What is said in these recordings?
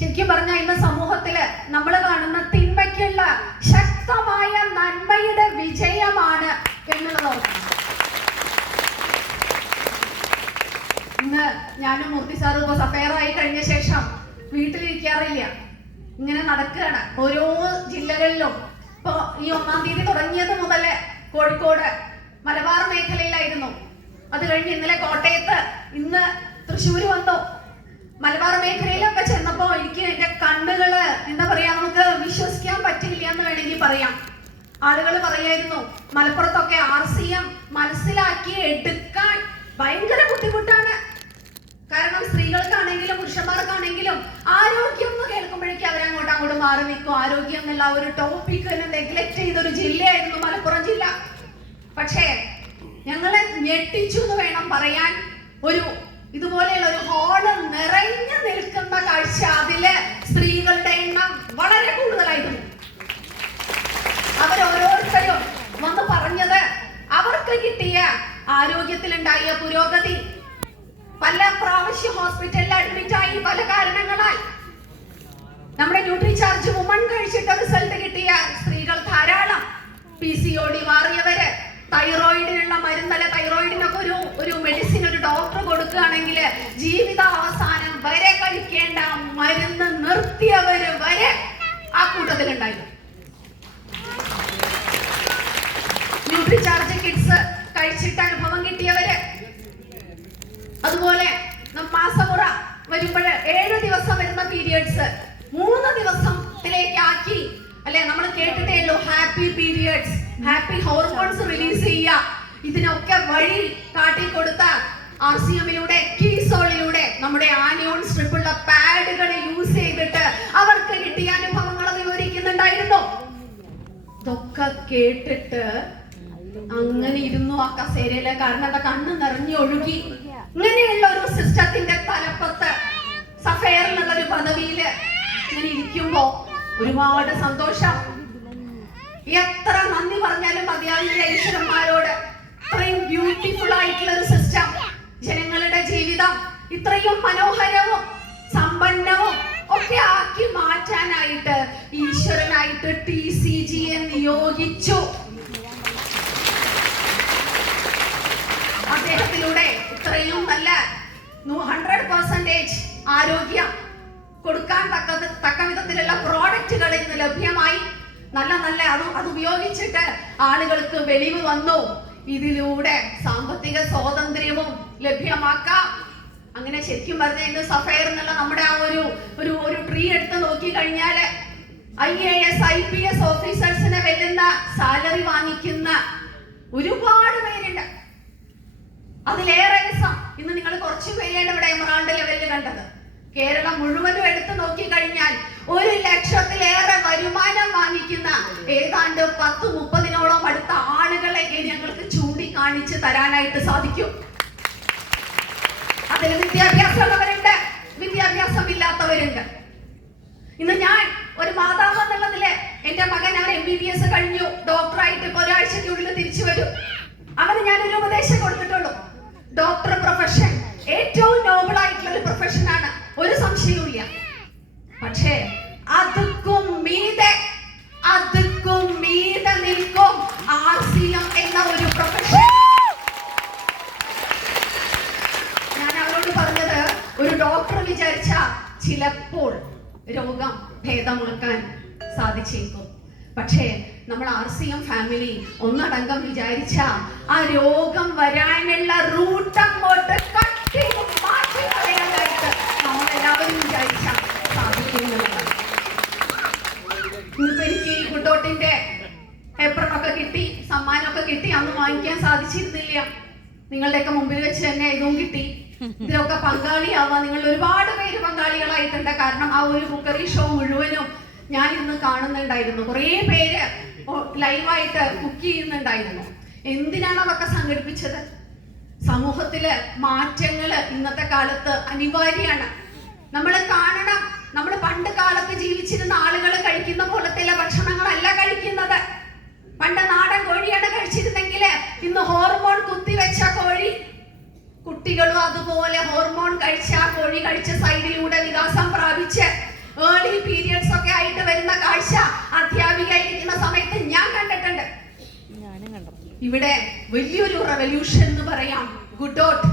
ശരിക്കും പറഞ്ഞാൽ ഇന്ന് സമൂഹത്തില് നമ്മൾ കാണുന്ന തിന്മയ്ക്കുള്ള ശക്തമായ നന്മയുടെ വിജയമാണ് എന്നുള്ളത് ഓർക്കണം. ഇന്ന് ഞാനും മൂർത്തി സാറും ഇപ്പൊ സഫയറായി കഴിഞ്ഞ ശേഷം വീട്ടിലിരിക്കാറില്ല, ഇങ്ങനെ നടക്കുകയാണ് ഓരോ ജില്ലകളിലും. ഇപ്പൊ ഈ 1-ാം തീയതി തുടങ്ങിയത് മുതല് കോഴിക്കോട് മലബാർ മേഖലയിലായിരുന്നു. അത് കഴിഞ്ഞ് ഇന്നലെ കോട്ടയത്ത്, ഇന്ന് തൃശ്ശൂര് വന്നു. മലബാർ മേഖലയിലൊക്കെ ചെന്നപ്പോ എനിക്ക് എന്റെ കണ്ണുകള് എന്താ പറയാ, നമുക്ക് വിശ്വസിക്കാൻ പറ്റില്ല എന്ന് വേണമെങ്കിൽ പറയാം. ആളുകൾ പറയായിരുന്നു മലപ്പുറത്തൊക്കെ RCM മനസ്സിലാക്കി എടുക്കാൻ ഭയങ്കര ബുദ്ധിമുട്ടാണ്. കാരണം സ്ത്രീകൾക്കാണെങ്കിലും പുരുഷന്മാർക്കാണെങ്കിലും ആരോഗ്യം എന്ന് കേൾക്കുമ്പോഴേക്കും അവരങ്ങോട്ട് മാറി നിൽക്കും. ആരോഗ്യം എന്നുള്ള ഒരു ടോപ്പിക് നെഗ്ലക്ട് ചെയ്തൊരു ജില്ലയായിരുന്നു മലപ്പുറം ജില്ല. പക്ഷേ ഞങ്ങളെ ഞെട്ടിച്ചു എന്ന് വേണം പറയാൻ. ഒരു ഇതുപോലെയുള്ള ഒരു ഹാള് നിറഞ്ഞു നിൽക്കുന്ന കാഴ്ച, അതില് സ്ത്രീകളുടെ എണ്ണം വളരെ കൂടുതലായിരുന്നു. അവരോരോരുത്തരും വന്ന് പറഞ്ഞത് അവർക്ക് കിട്ടിയ ആരോഗ്യത്തിലുണ്ടായ പുരോഗതി, പല പ്രാവശ്യം ഹോസ്പിറ്റലിൽ അഡ്മിറ്റായി പല കാരണങ്ങളാൽ. നമ്മുടെ ന്യൂട്രിചാർജ് വുമൺ കഴിച്ചിട്ട് റിസൾട്ട് കിട്ടിയ സ്ത്രീകൾ ധാരാളം. PCOD മാറിയവര്, തൈറോയിഡിനുള്ള മരുന്നല്ല, തൈറോയിഡിനൊക്കെ ഒരു മെഡിസിൻ ഒരു ഡോക്ടർ കൊടുക്കുകയാണെങ്കിൽ ജീവിതാവസാനം വരെ കഴിക്കേണ്ട മരുന്ന് നിർത്തിയവര് വരെ ആ കൂട്ടത്തിലുണ്ടായിരുന്നു. ന്യൂട്രിചാർജ് കിഡ്സ് കഴിച്ചിട്ട് അനുഭവം കിട്ടിയവര്, അതുപോലെ മാസമുറ വരുമ്പോൾ 7 ദിവസം വരുന്ന പീരിയഡ്സ് 3 ദിവസത്തിലേക്ക് ആക്കി, അല്ലെ? നമ്മൾ കേട്ടിട്ടേ ഉള്ളൂ happy periods, happy hormones release ചെയ്യുക. ഇതിനൊക്കെ വഴി കാട്ടിക്കൊടുത്ത RCMലൂടെ, കീസോളിലൂടെ, നമ്മുടെ ആനിയോൺ സ്ട്രിപ്പുള്ള പാഡുകൾ യൂസ് ചെയ്തിട്ട് അവർക്ക് കിട്ടിയ അനുഭവങ്ങൾ വിവരിക്കുന്നുണ്ടായിരുന്നു. ഇതൊക്കെ കേട്ടിട്ട് അങ്ങനെ ഇരുന്നു ആ കസേരയിലെ. കാരണം എന്താ, കണ്ണ് നിറഞ്ഞൊഴുകി. ഇങ്ങനെയുള്ള ഒരു സിസ്റ്റത്തിന്റെ തലപ്പത്ത് സഫയർ എന്നുള്ളൊരു പദവിയില് ഇങ്ങനെ ഇരിക്കുമ്പോ ഒരുപാട് സന്തോഷം. എത്ര നന്ദി പറഞ്ഞാലും മതിയാവില്ല ഈശ്വരന്മാരോട്. ഇത്രയും ബ്യൂട്ടിഫുൾ ആയിട്ടുള്ള ഒരു സിസ്റ്റം, ജനങ്ങളുടെ ജീവിതം ഇത്രയും മനോഹരവും സമ്പന്നവും ഒക്കെ ആക്കി മാറ്റാനായിട്ട് ഈശ്വരനായിട്ട് TCGയെ നിയോഗിച്ചു. അദ്ദേഹത്തിലൂടെ ഇത്രയും നല്ല 100% ആരോഗ്യം കൊടുക്കാൻ തക്ക വിധത്തിലുള്ള പ്രോഡക്റ്റുകൾ ഇന്ന് ലഭ്യമായി. നല്ല അത് ഉപയോഗിച്ചിട്ട് ആളുകൾക്ക് വെളിവ് വന്നു. ഇതിലൂടെ സാമ്പത്തിക സ്വാതന്ത്ര്യവും ലഭ്യമാക്കാം. അങ്ങനെ ശരിക്കും പറഞ്ഞ ഇന്ന് സഫയർ എന്നുള്ള നമ്മുടെ ആ ഒരു ട്രീ എടുത്ത് നോക്കി കഴിഞ്ഞാല് IAS IPS ഓഫീസേഴ്സിനെ വെല്ലുന്ന സാലറി വാങ്ങിക്കുന്ന ഒരുപാട് പേരുണ്ട്. അതിലേറെ രസം, ഇന്ന് നിങ്ങൾ കുറച്ചു പേരെയാണ് ഇവിടെ എമറാൾഡ് ലെവലിൽ കണ്ടത്. കേരളം മുഴുവനും എടുത്തു നോക്കി കഴിഞ്ഞാൽ 1 ലക്ഷത്തിലേറെ വരുമാനം വാങ്ങിക്കുന്ന ഏതാണ്ട് 10-30-ഓളം അടുത്ത ആളുകളെ ഞങ്ങൾക്ക് ചൂണ്ടിക്കാണിച്ച് തരാനായിട്ട് സാധിക്കും. അതിൽ വിദ്യാഭ്യാസമുള്ളവരുണ്ട്, വിദ്യാഭ്യാസമില്ലാത്തവരുണ്ട്. ഇന്ന് ഞാൻ ഒരു മാതാവ് എന്നുള്ളതില് എന്റെ മകൻ അവൻ MBBS കഴിഞ്ഞു, ഡോക്ടറായിട്ട് ഇപ്പൊ ഒരാഴ്ചയ്ക്കുള്ളിൽ തിരിച്ചു വരും. അവന് ഞാനൊരു ഉപദേശം കൊടുത്തിട്ടുള്ളൂ. ഡോക്ടർ പ്രൊഫഷൻ ഏറ്റവും നോബിൾ ആയിട്ടുള്ള ഒരു പ്രൊഫഷനാണ്, ഒരു സംശയവുമില്ല. പക്ഷേ അതുക്കും മീതെ നിൽക്കും RCM എന്ന ഒരു പ്രൊഫഷൻ. ഞാൻ അവരോട് പറഞ്ഞത്, ഒരു ഡോക്ടർ വിചാരിച്ച ചിലപ്പോൾ രോഗം ഭേദമാക്കാൻ സാധിച്ചേക്കും. പക്ഷേ നമ്മൾ RCM ഫാമിലി ഒന്നടങ്കം വിചാരിച്ച ആ രോഗം വരാനുള്ള റൂട്ട് അങ്ങോട്ട് മാറ്റി കളയാനായിട്ട് നമ്മളെല്ലാവരും വിചാരിച്ച സാധിക്കുന്നതാണ്. ഇന്നിപ്പോ എനിക്ക് ഈ കുട്ടോട്ടിന്റെ പേപ്പറൊക്കെ കിട്ടി, സമ്മാനമൊക്കെ കിട്ടി. അന്ന് വാങ്ങിക്കാൻ സാധിച്ചിരുന്നില്ല. നിങ്ങളുടെയൊക്കെ മുമ്പിൽ വെച്ച് തന്നെ ഇതും കിട്ടി. ഇതിലൊക്കെ പങ്കാളിയാവാൻ നിങ്ങൾ ഒരുപാട് പേര് പങ്കാളികളായിട്ടുണ്ട്. കാരണം ആ ഒരു കുക്കറി ഷോ മുഴുവനും ഞാൻ ഇന്ന് കാണുന്നുണ്ടായിരുന്നു. കുറേ പേര് ലൈവായിട്ട് കുക്ക് ചെയ്യുന്നുണ്ടായിരുന്നു. എന്തിനാണ് അതൊക്കെ സംഘടിപ്പിച്ചത്? സമൂഹത്തില് മാറ്റങ്ങള് ഇന്നത്തെ കാലത്ത് അനിവാര്യമാണ്. നമ്മൾ കാണണം. നമ്മൾ പണ്ട് കാലത്ത് ജീവിച്ചിരുന്ന ആളുകൾ കഴിക്കുന്ന പോലത്തെ ഭക്ഷണങ്ങളല്ല കഴിക്കുന്നത്. പണ്ട് നാടൻ കോഴിയാണ് കഴിച്ചിരുന്നെങ്കിൽ ഇന്ന് ഹോർമോൺ കുത്തിവെച്ച കോഴി. കുട്ടികളും അതുപോലെ ഹോർമോൺ കഴിച്ച കോഴി കഴിച്ച സൈഡിലൂടെ വികാസം പ്രാപിച്ച് ഏർലി പീരിയഡ്സ് ഒക്കെ ആയിട്ട് വരുന്ന കാഴ്ച അധ്യാപികയായിരിക്കുന്ന സമയത്ത് ഞാൻ കണ്ടിട്ടുണ്ട്. ഇവിടെ വലിയൊരു റെവല്യൂഷൻ എന്ന് പറയാം. ഗുഡ് ഡോട്ട്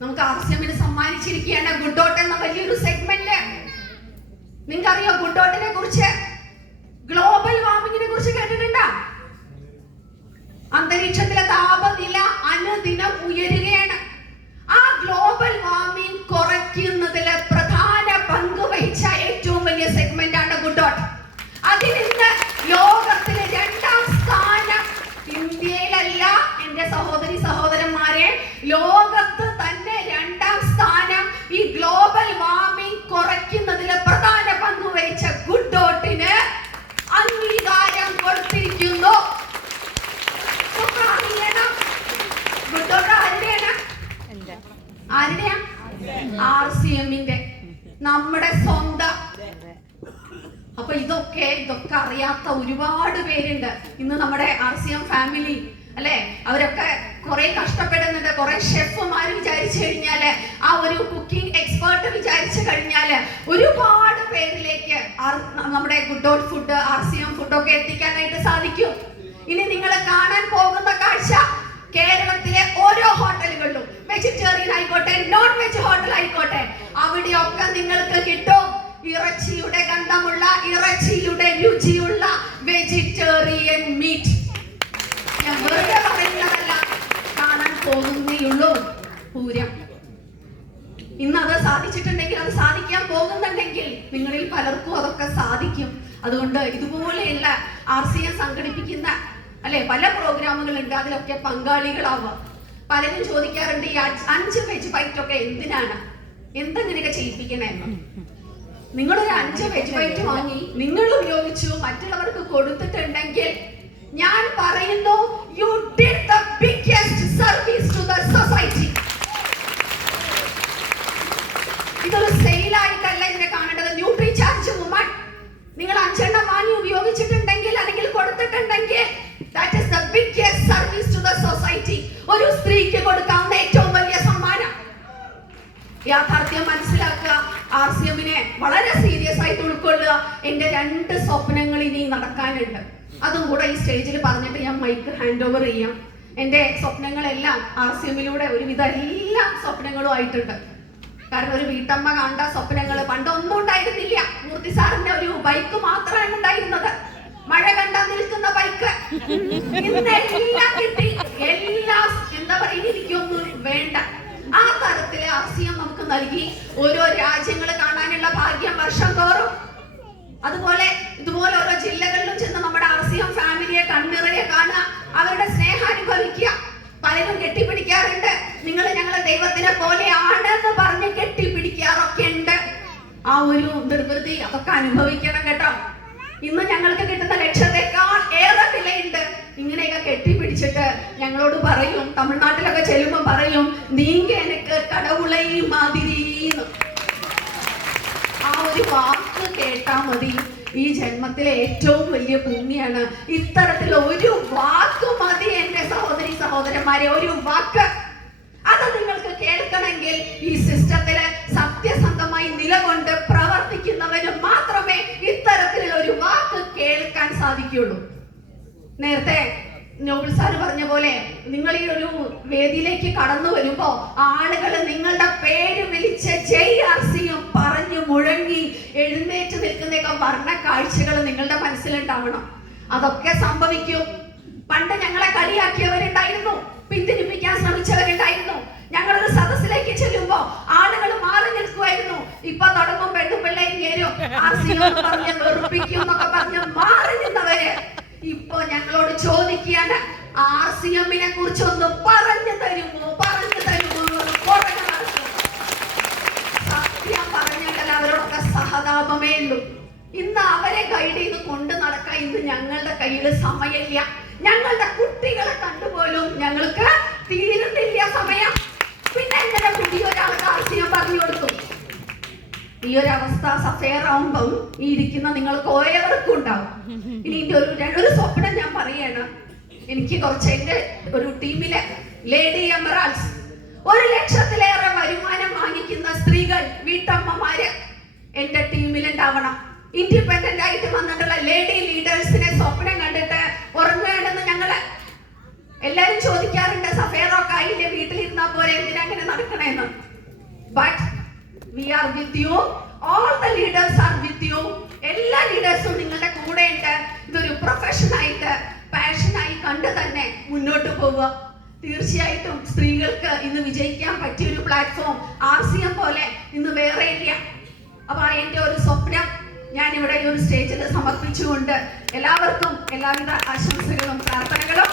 നമുക്ക് RCMന് സമ്മാനിച്ചിരിക്കുകയാണ്. ഗുഡ് ഡോട്ട് എന്ന വലിയൊരു സെഗ്മെന്റ്. നിങ്ങൾക്കറിയോ ഗുഡ് ഡോട്ടിനെ കുറിച്ച്? ഗ്ലോബൽ വാർമിങ്ങിനെ കുറിച്ച് കേട്ടിട്ടുണ്ടോ? അന്തരീക്ഷത്തിലെ താപനില അനുദിനം ഉയരുകയാണ്. ആ ഗ്ലോബൽ വാർമിംഗ് കുറയ്ക്കുന്നതിൽ പ്രധാന പങ്ക് വഹിച്ച ഏറ്റവും വലിയ സെഗ്മെന്റ് ആണ് ഗുഡ് ഡോട്ട്. അതിൽ ഇന്ന് ലോകത്തിലെ 2ാം സ്ഥാനം ഇന്ത്യയിലല്ല എന്റെ സഹോദരി സഹോദരന്മാരെ, ലോകത്ത് തന്നെ 2ാം സ്ഥാനം ഈ ഗ്ലോബൽ വാർമിംഗ് കുറയ്ക്കുന്നതിൽ പ്രധാന പങ്ക് വഹിച്ച ഗുഡ് ഡോട്ടിന് അംഗീകാരം കൊടുത്തിരിക്കുന്നു. RCMന്റെ, നമ്മുടെ സ്വന്തം. അപ്പൊ ഇതൊക്കെ അറിയാത്ത ഒരുപാട് പേരുണ്ട് ഇന്ന് നമ്മുടെ RCM ഫാമിലി അല്ലെ. അവരൊക്കെ കുറെ കഷ്ടപ്പെടുന്നുണ്ട്. കുറെ ഷെഫുമാര് വിചാരിച്ചു കഴിഞ്ഞാല്, ആ ഒരു കുക്കിംഗ് എക്സ്പേർട്ട് വിചാരിച്ചു കഴിഞ്ഞാല് ഒരുപാട് പേരിലേക്ക് നമ്മുടെ ഗുഡ് ഡോട്ട് ഫുഡ്, RCM ഫുഡൊക്കെ എത്തിക്കാനായിട്ട് സാധിക്കും. ഇനി നിങ്ങൾ കാണാൻ പോകുന്ന കാഴ്ച, കേരളത്തിലെ ഓരോ ഹോട്ടലുകളിലും വെജിറ്റേറിയൻ ആയിക്കോട്ടെ, നോൺ വെജ് ഹോട്ടൽ ആയിക്കോട്ടെ, അവിടെയൊക്കെ നിങ്ങൾക്ക് കിട്ടും ഇറച്ചിയുടെ ഗന്ധമുള്ള, ഇറച്ചിയുടെ രുചിയുള്ള വെജിറ്റേറിയൻ മീറ്റ്. ഞാൻ വെറുതെ പറയുന്നതല്ല, കാണാൻ പോകുന്നേയുള്ളൂ. പൂരം ഇന്ന് അത് സാധിച്ചിട്ടുണ്ടെങ്കിൽ, അത് സാധിക്കാൻ പോകുന്നുണ്ടെങ്കിൽ നിങ്ങളിൽ പലർക്കും അതൊക്കെ സാധിക്കും. അതുകൊണ്ട് ഇതുപോലെയുള്ള RCM സംഘടിപ്പിക്കുന്ന അല്ലെ പല പ്രോഗ്രാമുകളുണ്ട്, അതിലൊക്കെ പങ്കാളികളാവുക. പലരും ചോദിക്കാറുണ്ട്, ഈ 5 വെജ് ബൈറ്റ് ഒക്കെ എന്തിനാണ്, എന്തെങ്ങനെയൊക്കെ ചെയ്യിപ്പിക്കണേ? നിങ്ങളൊരു 5 വെജ് ബൈറ്റ് വാങ്ങി നിങ്ങൾ ഉപയോഗിച്ചു മറ്റുള്ളവർക്ക് കൊടുത്തിട്ടുണ്ടെങ്കിൽ ഞാൻ പറയുന്നു, you did the biggest service to the society. ഇതൊരു സെയിലായിട്ടല്ല ഇതിനെ കാണേണ്ടത്. ന്യൂട്രി ചാർജ് വുമൺ, നിങ്ങൾ 5 എണ്ണം വാങ്ങി ഉപയോഗിച്ചിട്ടുണ്ടെങ്കിൽ അല്ലെങ്കിൽ കൊടുത്തിട്ടുണ്ടെങ്കിൽ, that is the biggest service to the society. ഒരു സ്ത്രീക്ക് കൊടുക്കാവുന്ന ഏറ്റവും വലിയ സമ്മാനം. യാഥാർത്ഥ്യം മനസ്സിലാക്കുക, RCMനെ വളരെ സീരിയസ് ആയിട്ട് ഉൾക്കൊള്ളുക. എന്റെ 2 സ്വപ്നങ്ങൾ ഇനി നടക്കാനുണ്ട്. അതും കൂടെ ഈ സ്റ്റേജിൽ പറഞ്ഞിട്ട് ഞാൻ മൈക്ക് ഹാൻഡ് ഓവർ ചെയ്യാം. എന്റെ സ്വപ്നങ്ങളെല്ലാം RCMലൂടെ ഒരുവിധ എല്ലാ സ്വപ്നങ്ങളും ആയിട്ടുണ്ട്. കാരണം ഒരു വീട്ടമ്മ കണ്ട സ്വപ്നങ്ങൾ പണ്ടൊന്നും ഉണ്ടായിരുന്നില്ല. മൂർത്തി സാറിന്റെ ഒരു ബൈക്ക് മാത്രമാണ് ഉണ്ടായിരുന്നത്, മഴ കണ്ടാ നിൽക്കുന്ന ബൈക്ക്. ഇന്ന് എല്ലാം കിട്ടി, എല്ലാം എന്താ പറയുക, എനിക്കൊന്നും വേണ്ട. ആ തരത്തില് RCM നമുക്ക് നൽകി. ഓരോ രാജ്യങ്ങൾ കാണാനുള്ള ഭാഗ്യം വർഷം തോറും. അതുപോലെ ഇതുപോലെ ഓരോ ജില്ലകളിലും ചെന്ന് നമ്മുടെ RCM ഫാമിലിയെ കണ്ണിറയെ കാണുക, അവരുടെ സ്നേഹം അനുഭവിക്കുക. പലരും കെട്ടിപ്പിടിക്കാറുണ്ട്. നിങ്ങൾ ഞങ്ങളെ ദൈവത്തിനെ പോലെയാണെന്ന് പറഞ്ഞ് കെട്ടിപ്പിടിക്കാറൊക്കെ ഉണ്ട്. ആ ഒരു നിർവൃതി അതൊക്കെ അനുഭവിക്കണം കേട്ടോ. ഇന്ന് ഞങ്ങൾക്ക് കിട്ടുന്ന ലക്ഷ്യത്തെക്കാൾ ഏറെ വിലയുണ്ട്. ഇങ്ങനെയൊക്കെ കെട്ടിപ്പിടിച്ചിട്ട് ഞങ്ങളോട് പറയും, തമിഴ്നാട്ടിലൊക്കെ ചെല്ലുമ്പോൾ പറയും, നീങ്ക എനിക്ക് കടവുളൈ മാതിരീന്ന്. ആ ഒരു വാക്ക് കേട്ടാ മതി, ഈ ജന്മത്തിലെ ഏറ്റവും വലിയ പുണ്യാണ്. ഇത്തരത്തിലുള്ള ഒരു വാക്ക് മതി എന്റെ സഹോദരി സഹോദരന്മാരെ, ഒരു വാക്ക്. അത് നിങ്ങൾക്ക് കേൾക്കണമെങ്കിൽ ഈ സിസ്റ്റത്തില് സത്യസന്ധമായി നിലകൊണ്ട് പ്രവർത്തിക്കുന്നവന് മാത്രമേ ഇത്തരത്തിലുള്ള ഒരു വാക്ക് കേൾക്കാൻ സാധിക്കുള്ളൂ. നേരത്തെ നോബിൾ സാർ പറഞ്ഞ പോലെ, നിങ്ങൾ ഈ ഒരു വേദിയിലേക്ക് കടന്നു വരുമ്പോ ആളുകൾ നിങ്ങളുടെ പേര് വിളിച്ച് ജയ് RCM പറഞ്ഞു മുഴങ്ങി എഴുന്നേറ്റ് നിൽക്കുന്നതൊക്കെ വർണ്ണ കാഴ്ചകൾ നിങ്ങളുടെ മനസ്സിലുണ്ടാവണം. അതൊക്കെ സംഭവിക്കും. പണ്ട് ഞങ്ങളെ കളിയാക്കിയവരുണ്ടായിരുന്നു, പിന്തിരിപ്പിക്കാൻ ശ്രമിച്ചവരുണ്ടായിരുന്നു. ഞങ്ങളൊരു സദസ്സിലേക്ക് ചെല്ലുമ്പോ ആളുകൾ മാറി നിൽക്കുമായിരുന്നു. ഇപ്പൊ തുടങ്ങും പെണ്ണും പിള്ളേരും RCM പറഞ്ഞ് വെറുപ്പിക്കും എന്നൊക്കെ പറഞ്ഞ് മാറി നിന്നവര് ഇപ്പൊ ഞങ്ങളോട് ചോദിക്കുകയാണ്, RCMനെ കുറിച്ച് ഒന്ന് പറഞ്ഞു തരുമോ സത്യം പറഞ്ഞാൽ അവരോടൊക്കെ സഹതാപമേ ഉള്ളൂ. ഇന്ന് അവരെ ഗൈഡ് ചെയ്ത് കൊണ്ട് നടക്കാൻ ഇന്ന് ഞങ്ങളുടെ കയ്യിൽ സമയമില്ല. ഞങ്ങളുടെ കുട്ടികളെ കണ്ടുപോലും ഞങ്ങൾക്ക് തീരുന്നില്ല സമയം. പിന്നെ എങ്ങനെ പുതിയൊരാൾക്ക് RCM പറഞ്ഞു കൊടുക്കും? ഈ ഒരു അവസ്ഥ സഫെയർ ആവുമ്പം ഈ ഇരിക്കുന്ന നിങ്ങൾക്ക് ഓരോവർക്കും ഉണ്ടാവും. ഇനി ഇതിന്റെ ഒരു സ്വപ്നം ഞാൻ പറയാണ്. എനിക്ക് കുറച്ച് എന്റെ ഒരു ടീമിലെ ലേഡി എമറാൾഡ്സ്, 1 ലക്ഷത്തിലേറെ വരുമാനം വാങ്ങിക്കുന്ന സ്ത്രീകൾ, വീട്ടമ്മമാര് എന്റെ ടീമിൽ ഉണ്ടാവണം. ഇൻഡിപെൻഡന്റ് ആയിട്ട് വന്നിട്ടുള്ള ലേഡി ലീഡേഴ്സിനെ സ്വപ്നം കണ്ടിട്ട് ഉറങ്ങുകയാണെന്ന് ഞങ്ങള് എല്ലാരും ചോദിക്കാറുണ്ട്. സഫേറോ കായില്ലേ വീട്ടിലിരുന്നാ പോലെ എന്തിനാ അങ്ങനെ നടക്കണേന്ന്. But we are with you, all the leaders are with you. എല്ലാ ലീഡേഴ്സും നിങ്ങളുടെ കൂടെ ഉണ്ട്. ഇതൊരു പ്രൊഫഷനായിട്ട് പാഷനായി കണ്ട് തന്നെ മുന്നോട്ട് പോവുക. തീർച്ചയായിട്ടും സ്ത്രീകൾക്ക് ഇന്ന് വിജയിക്കാൻ പറ്റിയ ഒരു പ്ലാറ്റ്ഫോം RCM പോലെ ഇന്ന് വേറെ ഇല്ല. അപ്പൊ എന്റെ ഒരു സ്വപ്നം ഞാൻ ഇവിടെ ഈ ഒരു സ്റ്റേജിൽ സമർപ്പിച്ചുകൊണ്ട് എല്ലാവർക്കും എല്ലാവിധ ആശംസകളും പ്രാർത്ഥനകളും.